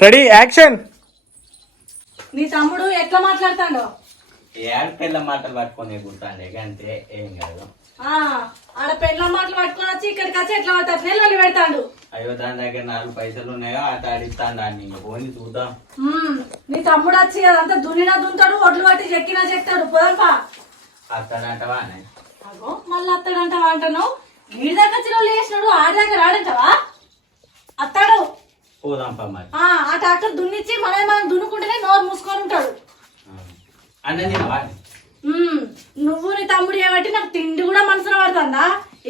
Ready action నీ తమ్ముడు ఎట్లా మాట్లాడతాడో? ఏడు పిల్ల మాటలు పట్టుకొని కూర్చోండి అంతే ఏం కాదు. ఆ, ఆడ పెళ్ళ మాటలు పట్టుకొని వచ్చి ఇక్కడికి వచ్చి ఎట్లా పడతాడు నెలలు పెడతాడు. అయ్యో దాని దగ్గర నాలుగు పైసలు ఉన్నాయో అత అడిస్తాను దాన్ని ఇంక పోని చూద్దాం. నీ తమ్ముడు వచ్చి అదంతా దున్నినా దున్తాడు ఒడ్లు పట్టి చెక్కినా చెక్తాడు. పోదంపా. అత్తడంటవా అని అగో మళ్ళీ అత్తాడంటావా అంటున్నావు? వీడి దగ్గర వచ్చిన వాళ్ళు వేసినాడు ఆడి దగ్గర రాడంటావా? అత్తాడు. పోదాంపా మరి. ఆ ట్రాక్టర్ దున్నిచ్చి మనమే మనం దున్నుకుంటేనే నోరు మూసుకొని ఉంటాడు. అన్నది ఉమ్, నువ్వు నీ తమ్ముడు ఏమంటే నాకు తిండి కూడా మనసున పడుతుందా?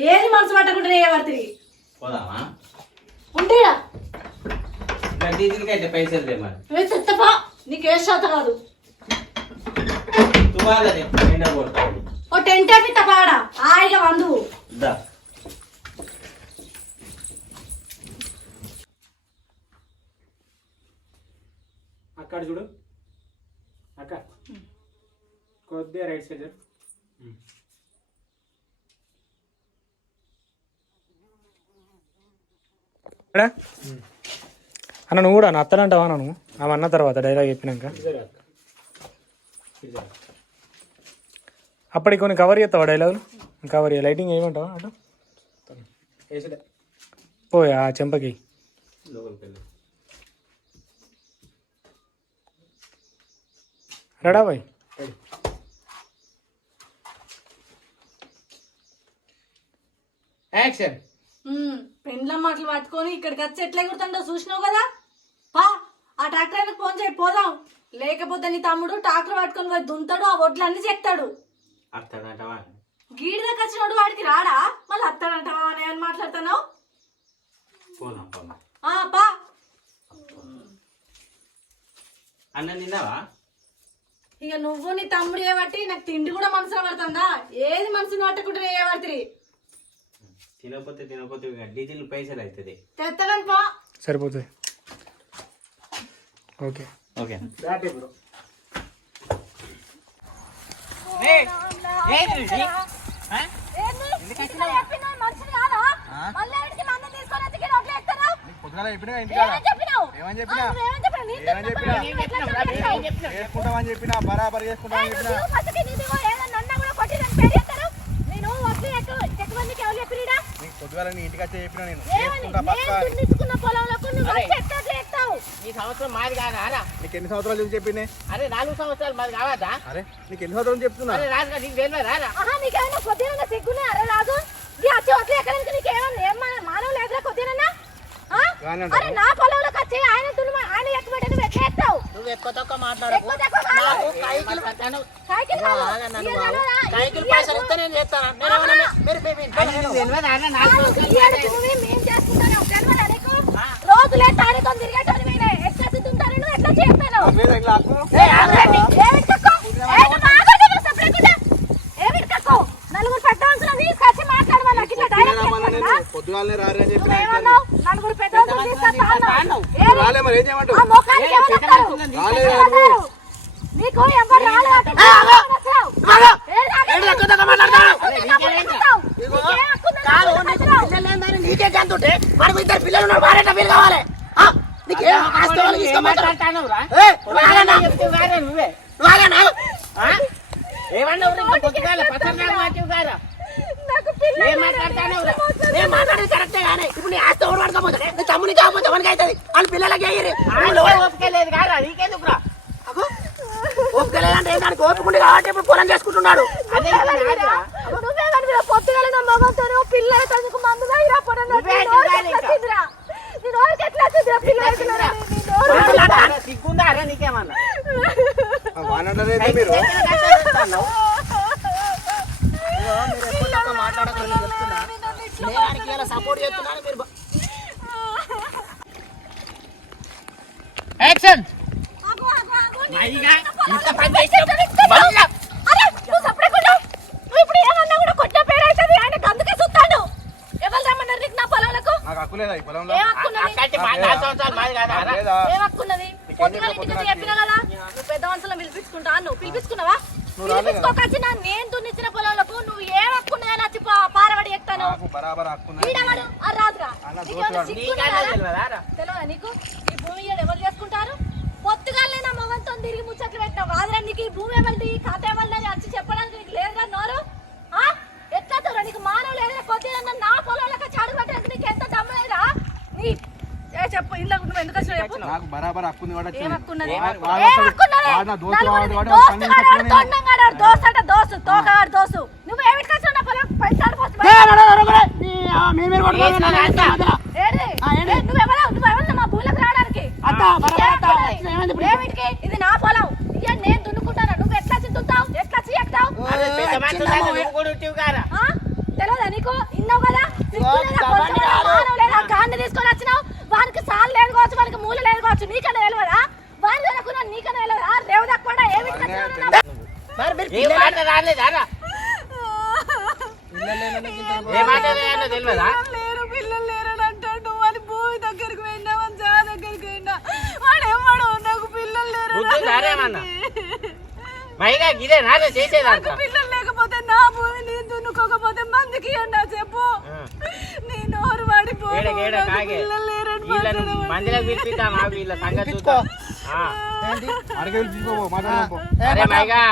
ఏది మనసు పట్టకుండా ఏమడుతుంది పోదామా? ఉండేడా ఇంకా డీజిల్కి అయితే పైసలు లే మరి. ఏ చెత్తపా నీకు శాత కాదు. తువాలది ఎండ ఓ టెంట్ వేపిస్తా పాడా? హాయిగా వందు. దా. అక్కడ చూడు. అక్క. కొద్దిగా రైట్ సైడ్ అన్న నువ్వు కూడా నా అత్తనంటావా నువ్వు? ఆమె అన్న తర్వాత డైలాగ్ చెప్పినాక. అప్పటికి కొన్ని కవర్ చేస్తావా డైలాగులు కవర్ లైటింగ్ ఏమంటావా అటు? పోయా ఆ చెంపకి. లోపలికి రెడా బాయ్ యాక్షన్. పెండ్ల మాటలు పట్టుకొని ఇక్కడికి వచ్చి ఎట్లా ఎగురుతుండో చూసినావు కదా? పా ఆ ట్రాక్టర్ ఆయనకు ఫోన్ చేయి పోదాం. లేకపోతే నీ తమ్ముడు ట్రాక్టర్ పట్టుకొని పోయి దుంతాడు ఆ ఒడ్లు అన్ని చెక్తాడు. అత్తడంటవా? గీడి దగ్గర వచ్చినోడు వాడికి రాడా? మళ్ళీ అత్తాడంటావా అని ఏమని మాట్లాడుతున్నావు? మరి ఆ పా. అన్న నిన్నావా ఇక నువ్వు నీ తమ్ముడు ఏబట్టి నాకు తిండి కూడా మనసులో పడుతుందా ఏది మనసులో పట్టకుండా ఏబడుతుంది తినకపోతే తినకపోతే ఇక డీజిల్ పైసలు అవుతుంది తెత్తగని పా సరిపోతుంది ఓకే ఓకే పొద్దుగాల చెప్పినా ఇంటికాడ ఏమని చెప్పినా? ఏమని చెప్పినా? చేసుకుంటామని చెప్పినా? బరాబర్ చేసుకుంటామని చెప్పినా? నీకు పొద్దుగాల నీ ఇంటికి వచ్చే చెప్పినా నేను? చేసుకుంటా పక్క. ఈ సంవత్సరం మాది కాదా నీకు ఎన్ని సంవత్సరాలు నుంచి చెప్పింది? అరే నాలుగు సంవత్సరాలు మాది కావద్దా అరే నీకు ఎన్ని సంవత్సరాలు చెప్తున్నా? అరే రాజుగా నీకు తెలియదు రారా? కానీ అరే నా పొలంలోకి వచ్చి ఆయన ఆయన ఎక్కబెట్టి నువ్వు ఎత్తావు నువ్వు ఎక్కువ తక్కువ మాట్లాడకు ఎక్కువ తక్కువ కాదు. నాకు కైకిలు కట్టాను సైకిల్ కాదు. నన్ను ఇయ్యాల బాబు. రా, కైకిలు ఇయ్యాల. పైసలు ఇస్తే నేను చేస్తాను ఏమన్నా మీరు- కాదు, మేం చేసుకుంటాను. నీకు? రోజులే తాడితో తిరిగేటోని. ఎట్లా తింటుంటారు నువ్వు ఎట్లా చేస్తాను? ఏ, ఆగండి. ఏ, నువ్వు ఆగండి, నువ్వు separate ఉండు. ఏమిటి కక్కో? నలుగురు పెద్ద మనుషులను తీసుకొచ్చి మాట్లాడమని నాకు ఇట్లా direct తినమన్నా నేను చెప్తానా? పొద్దుగాలనే రారు అని చెప్పిన? నలుగురు పెద్ద మనుషులను తీసుకొస్తా అన్నావు. ఏది? రాలే మరి ఏం చేయమంటావు ఆ మొఖానికి ఎవరు పెద్ద వస్తారు? మనుషులను రాలే ఎవరు నువ్వు వస్తారు? నీకు ఎవరు రాలేదు అంటే ఎవరు రాలేదు. అరే? కాదు. పిల్లలు గంతుంటే మనకు ఇద్దరు పిల్లలు ఉన్నారు వారేట పిల్లలు కావాలి ఆ? నీకు ఏ ఆస్తి వాళ్ళకి ఇష్టమంటారు? ఏ, వాగనా? వాగనా? ఆ? ఏమన్నావు రా? ఇంకా పొద్దుగాల పచ్చడి మాటివి కారా నాకు పిల్లలు ఏం మాట్లాడతాను నేను మాట్లాడేది కరెక్టే కానీ ఇప్పుడు నీ ఆస్తి ఎవరు పడకపోతే నీ తమ్ముని కాకపోతే ఎవరికి అవుతుంది? వాళ్ళ పిల్లలకి అయ్యి ఓపికలేదు కాదా నీకెందుకు రా? ఓపికలేదంటే దానికి ఓపికండి కాబట్టి ఇప్పుడు పొలం చేసుకుంటున్నాడు. అదే నా మగంతో పిల్లల మందు తాగిరా? ఎట్లా వచ్చిందిరా పిల్లలు సిగ్గుందా అరే నీకేమన్నా? వానంటారేంటి మీరు మాట్లాడకూడదు చెప్తున్నా నేను ఆయనకి ఇలా సపోర్ట్ చేస్తున్నాను మీరు యాక్షన్ ఆగు, ఆగు, ఆగు. నీ- మైగా అరే, నువ్వు separate ఉండు. నువ్వు ఇప్పుడు ఏమన్నా కూడా కొట్టే పేరు అవుతుంది. ఆయనకు అందుకే చూస్తాడు ఎవరు రమ్మన్నారు నీకు ఈ పొలంలో? ఏం హక్కున్నది అందరితో తిరిగి ముచ్చట్లు పెట్టావు కాదురా నీకు ఈ భూమి ఎవరిది ఖాతా ఎవరిది వచ్చి చెప్పడానికి నీకు లేదురా నోరు ఎట్లా నీకు మానవ లేదా కొద్దిగా నా పొలంలో చాడు పట్టడానికి నీకు ఎంత దమ్ము లేదురా నీ చెప్పు ఇందా నువ్వు ఎందుకు వచ్చినావు చెప్పు నాకు బరాబర్ హక్కు ఉంది వాడు ఏం హక్కు ఏం హక్కు దోస్తు వాడు వాడు వాడు దోస్తు అంటే దోస్తు తోక వాడు దోస్తు నువ్వు ఏమిటి కష్టం నా పొలం పైసలు పోస్ట్ ఏ నడ నడ మరి మీరు ఏ మాట రాలేదా రా? ఏ మాట రాలేదో తెలియదా? లేరు పిల్లలు లేరని అంటాడు. వాని భూమి దగ్గరికి వాని జా దగ్గరికి పోయినా వాడు ఏమాడు నాకు పిల్లలు లేరు బుద్ధి సారేమన్నా మైగా గిదే నాదే చేసేదంట పిల్లలు లేకపోతే నా భూమి నేను దున్నుకోకపోతే మందికి అన్నా చెప్పు? నీ నోరు పడిపో ఏడ ఏడ కాగే? పిల్లలు లేరని వీళ్ళను మందిలోకి పిలిపిద్దామా వీళ్ళ సంగతి చూద్దాం? ఆ. అడిగి పిలుచుకోపో మాట్లాడుకో. అరే మైగా.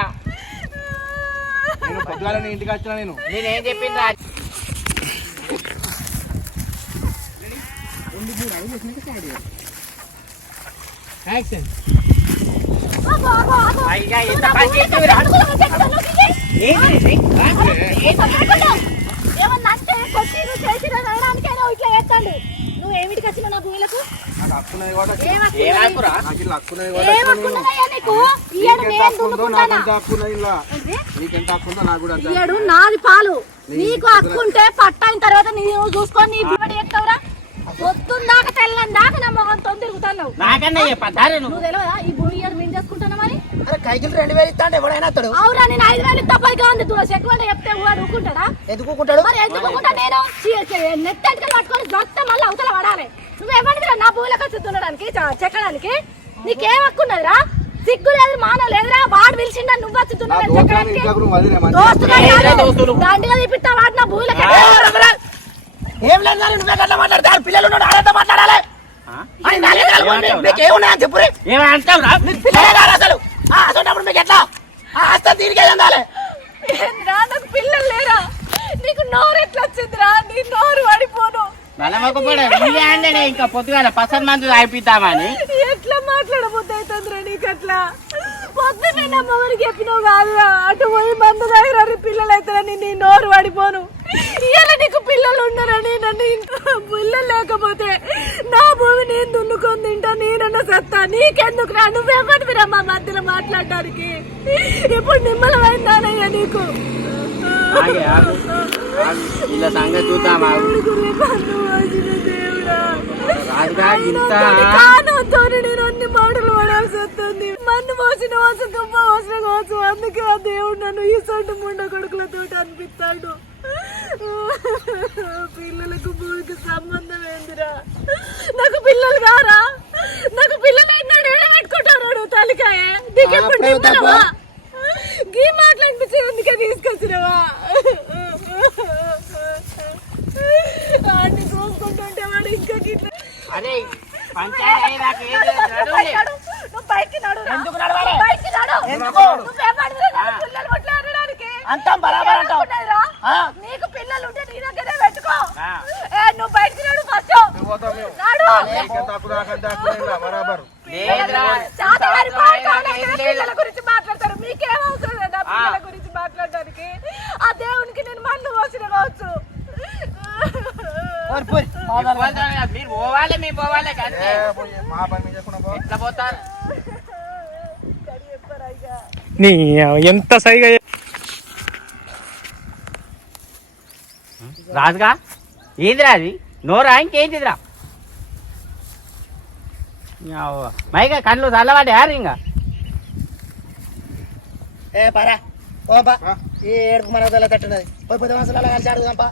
నేను పొద్దుగాల నీ ఇంటికి వచ్చిన నేను నేనేం ఎంత పని? ఏంటి ఇది? ఏమన్నా అంటే అనడానికైనా ఇట్లా చేస్తాడు నువ్వు ఏమిటికి వచ్చిన నా భూములకు ఇయ్యడు నాది పాలు. నీకు హక్కు ఉంటే పట్టైన తర్వాత నీవు చూసుకొని నీ బిడ్డ ఎత్తవురా పొద్దున్నాక తెల్లని దాకా నా మొహం నాకన్నా నువ్వు నువ్వు తెలియదా ఈ భూమి ఇయ్యడు మేము చేసుకుంటున్నా మరి అరే కైకిలు రెండు వేలు ఇస్తా అంటే ఎవడైనా అతడు అవురా నేను ఐదు వేలు తప్పనిగా ఉంది దూరం చెక్కు అంటే చెప్తే వాడు ఊరుకుంటాడా? ఎందుకుంటాడు మరి ఎందుకుంటా నేను? నెత్తెంటుకలు పట్టుకొని దొత్త మళ్ళీ అవతల పడాలి. నువ్వు ఏమనుకున్నా నా భూమిలోకి వచ్చి దున్నడానికి చ- చెక్కడానికి? నీకేం హక్కున్నదిరా సిగ్గు లేదు మానవ లేదురా? వాడు పిలిచిండా నువ్వు వచ్చి నా దున్నడానికి దోస్తులని చెక్కడానికి కాదు. దోస్తులు? దండిగా తీపిస్తా వాడు నా భూమిలోకి ఏం లేదు నువ్వే గట్లా మాట్లాడతారు పిల్లలు ఉన్నాడు ఆడతో మాట్లాడాలి. అని నాలుగు నాలుగు ఉన్నాయి. మీకు ఏమున్నాయని చెప్పు ఏమంటావు కాదు అసలు. అసలు మీకు ఎట్లా? ఆ, అస్సలు దీనికే చెందాలి. ఏంద్రా నాకు పిల్లలు లేరా? నీకు నోరు ఎట్లా వచ్చిందిరా? నీ నోరు పడిపోను అండే ఇంకా పొద్దుగాల మంది ఎట్లా మాట్లాడబోద్దు అవుతుందిరా నీకు అట్లా చెప్పినావు కాదురా అటు పోయి మందు దగ్గర పిల్లలు అవుతారని నీ నోరు పడిపోను ఇవాళ నీకు పిల్లలు ఉన్నారని నన్ను ఇంట్లో పిల్లలు లేకపోతే నా భూమి నేను దున్నుకొని తింటా నేనన్న సత్తా నీకెందుకు రా? నువ్వెవరివిరా మా మధ్యలో మాట్లాడడానికి? ఇప్పుడు నిమ్మలమైందానయ్యా నీకు? సంగతి ఇంత కానంతో నేను అన్ని మాటలు పడాల్సి వస్తుంది. మన్ను మోసిన వాసు కావచ్చు అందుకే ఆ దేవుడు నన్ను ఈ సొంత ముండ కొడుకులతో అనిపిస్తాడు. పిల్లలకు భూమికి సంబంధం ఏందిరా నాకు పిల్లలు కారా నాకు పిల్లలు అయినాడు పెట్టుకుంటాడు తలికాయ దిగప్పుడు గీ మాట్లాడిపించే అందుకే తీసుకొచ్చినవా ఆడిని చూసుకుంటుంటే వాడు ఇంకా గిట్ల అరే. నువ్వు నడు. ఎందుకు నడవాలి? నడు. ఎందుకు? నువ్వేం? నాకు పిల్లలు పుట్టలే అంతాం బరాబర్? ఆ. నీకు పిల్లలు ఉంటే నీ దగ్గరే పెట్టుకో. నువ్వు బయటికి నడు ఫస్ట్. బరాబర్. పిల్లల గురించి మాట్లాడతారు. మీకేం అవసరం లేదా ఆ. పిల్లల గురించి మాట్లాడడానికి? ఆ దేవునికి నేను మన్ను పోసిన కావచ్చు మీరు పోవాలి మీరు పోవాలి అంతే. ఏ, పోయి మా పని. ఎట్లా పోతారు? నీ ఎంత సైగా రాజుగా? ఏందిరా అది? నోరా? ఇంకేంటిదిరా. మైగా కళ్ళు చల్లవాడి యారు ఇంకా? ఏ పరా. ఓపా ఈ ఏడుపు తెల్ల తట్టున్నది పోయి పది మాసాలు కలిసి ఆడుదాంపా